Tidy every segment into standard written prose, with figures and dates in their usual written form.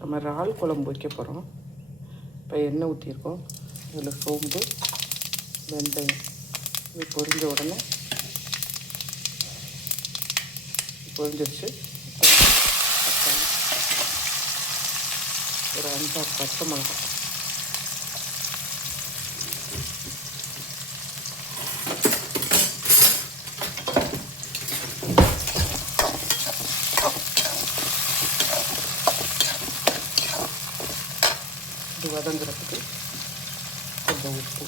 நம்ம இறால் குழம்பு வைக்க போகிறோம். இப்போ எண்ணெய் ஊற்றிருக்கோம். இதில் சோம்பு, வெந்தயம் இது பொரிஞ்ச உடனே பொரிஞ்சிருச்சு. தக்காளி, ஒரு 5-6 பச்சை மிளகாய், இது வதங்குறதுக்கு கொஞ்சம் உப்பு.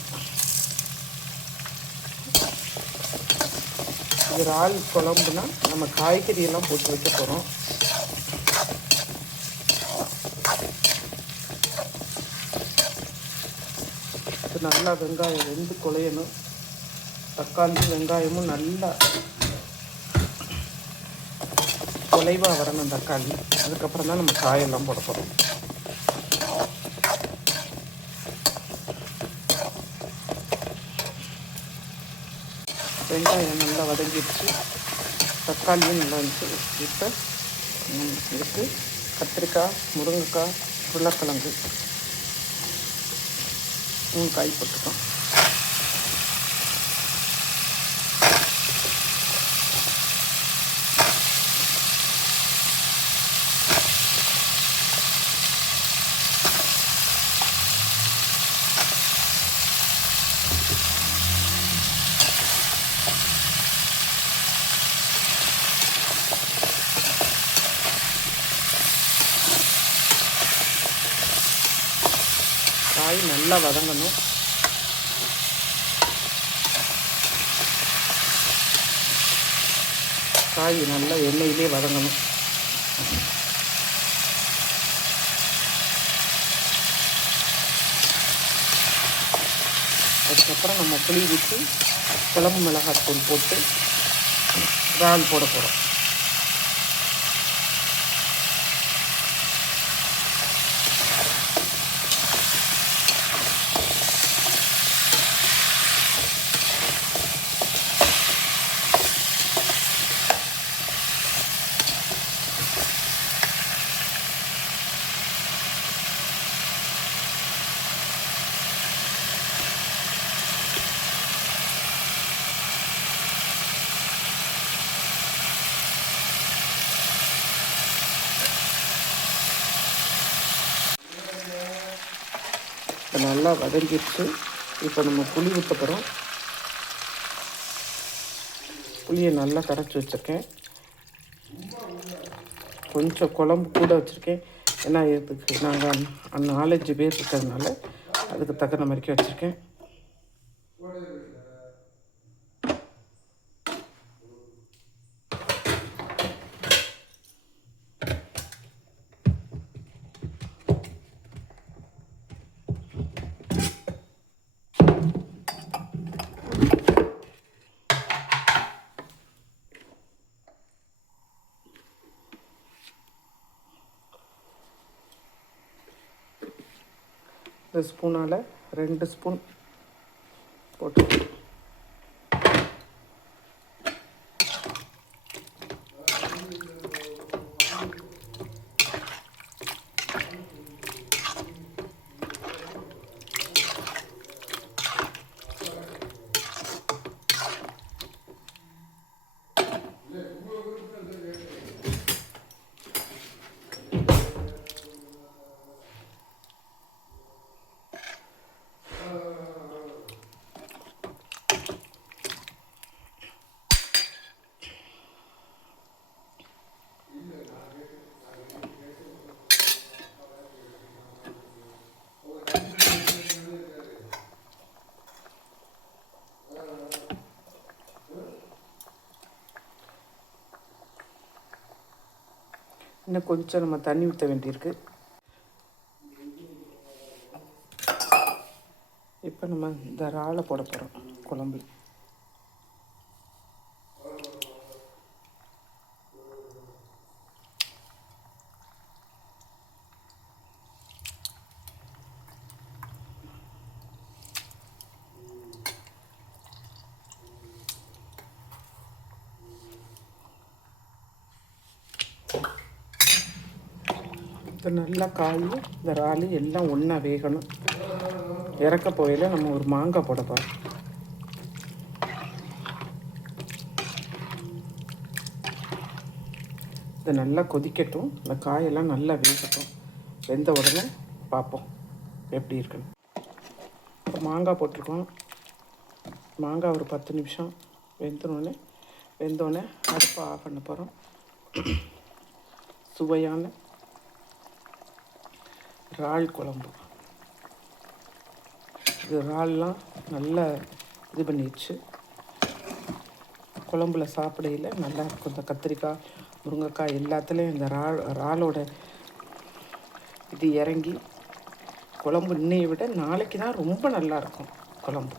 இது இறால் குழம்புனா நம்ம காய்கறியெல்லாம் போட்டு வைக்க போகிறோம். இது நல்லா வெங்காயம் வெந்து குழையணும். தக்காளி வெங்காயமும் நல்லா குலைவாக வரணும் தக்காளி. அதுக்கப்புறம் தான் நம்ம காயெல்லாம் போட போகிறோம். வெங்காயம் நல்லா வதங்கிடுச்சு, தக்காளியும் நல்லா இருந்துச்சு. இப்போ இதுக்கு கத்திரிக்காய், முருங்கைக்காய், உருளைக்கிழங்கு 3 காய் போட்டுக்கோம். காய் நல்லா வதங்கணும். காய் நல்லா எண்ணெயிலே வதங்கணும். அதுக்கப்புறம் நம்ம புளி ஊற்றி குழம்பு மிளகாத்தூள் போட்டு இறால் போட போகிறோம். இப்போ நல்லா வதங்கிடுச்சு. இப்போ நம்ம புளி ஊற்ற போகிறோம். புளியை நல்லா கரைச்சி வச்சுருக்கேன். கொஞ்சம் குழம்பு கூட வச்சுருக்கேன். ஏன்னா இதுக்கு நாங்கள் 4-5 பேர் இருக்கிறதுனால அதுக்கு தகுந்த மாதிரிக்கு வச்சுருக்கேன். இந்த ஸ்பூனால் 2 ஸ்பூன் போட்டு இன்னும் கொஞ்சம் நம்ம தண்ணி ஊற்ற வேண்டியிருக்கு. இப்போ நம்ம இந்த இறாலை போட போகிறோம் குழம்பு. இது நல்லா காய் இந்த இறால் எல்லாம் ஒன்றா வேகணும். இறக்க போகையில் நம்ம ஒரு மாங்காய் போட போகிறோம். இது நல்லா கொதிக்கட்டும், இந்த காயெல்லாம் நல்லா வேகட்டும். வெந்த உடனே பார்ப்போம் எப்படி இருக்குன்னு. இப்போ மாங்காய் போட்டிருக்கோம். மாங்காய் ஒரு 10 நிமிஷம் வெந்தோடனே அடுப்பை ஆஃப் பண்ண போகிறோம். சுவையான இறால் குழம்பு. இது இறால்லாம் நல்லா இது பண்ணிடுச்சு. குழம்புல சாப்பிடையில் நல்லா இருக்கும். இந்த கத்திரிக்காய், முருங்கைக்காய் எல்லாத்துலேயும் இந்த இறாலோட இது இறங்கி குழம்பு இன்னையை விட நாளைக்கு தான் ரொம்ப நல்லாயிருக்கும் குழம்பு.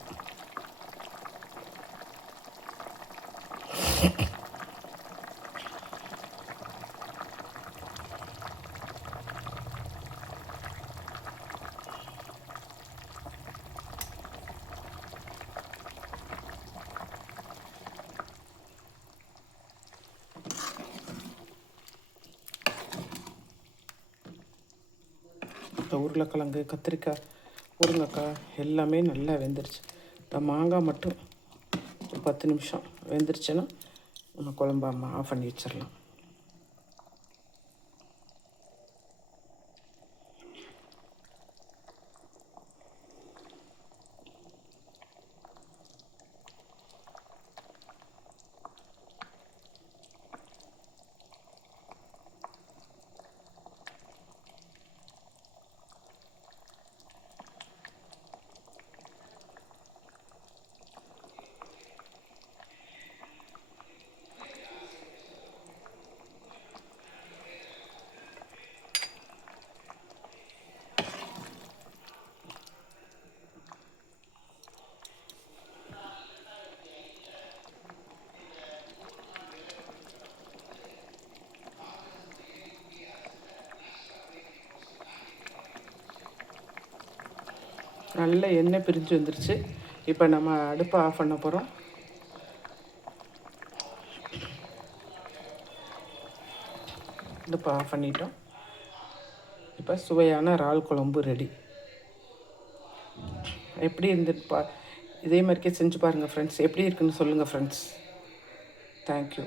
இந்த உருளைக்கிழங்கு, கத்திரிக்காய், முருங்கைக்காய் எல்லாமே நல்லா வெந்துருச்சு. இந்த மாங்காய் மட்டும் ஒரு 10 நிமிஷம் வெந்துருச்சுன்னா நம்ம குழம்பு ஆஃப் பண்ணி வச்சிடலாம். நல்ல எண்ணெய் பிரிஞ்சு வந்துருச்சு. இப்போ நம்ம அடுப்பை ஆஃப் பண்ண போகிறோம். அடுப்பை ஆஃப் பண்ணிட்டோம். இப்போ சுவையான இறால் குழம்பு ரெடி. எப்படி இருந்துட்டு இதே மாதிரிக்கே செஞ்சு பாருங்கள் ஃப்ரெண்ட்ஸ். எப்படி இருக்குன்னு சொல்லுங்கள் ஃப்ரெண்ட்ஸ். தேங்க்யூ.